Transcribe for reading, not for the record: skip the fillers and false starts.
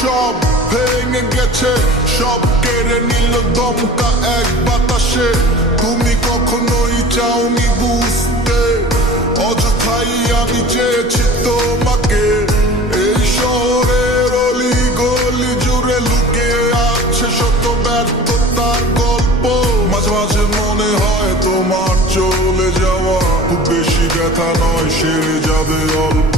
সব ভেঙে গেছে, সব কেড়ে নিল দমকা এক বাতাসে। তুমি কখনোই চাওনি বুঝতে, অযথাই আমি চেয়েছি তোমাকে। এই শহরের অলি গলি জুড়ে লুকিয়ে আছে শত ব্যর্থতার গল্প। মাঝে মাঝে মনে হয় তোমার চলে যাওয়া খুব বেশি ব্যথা নয়, সেরে যাবে অল্প।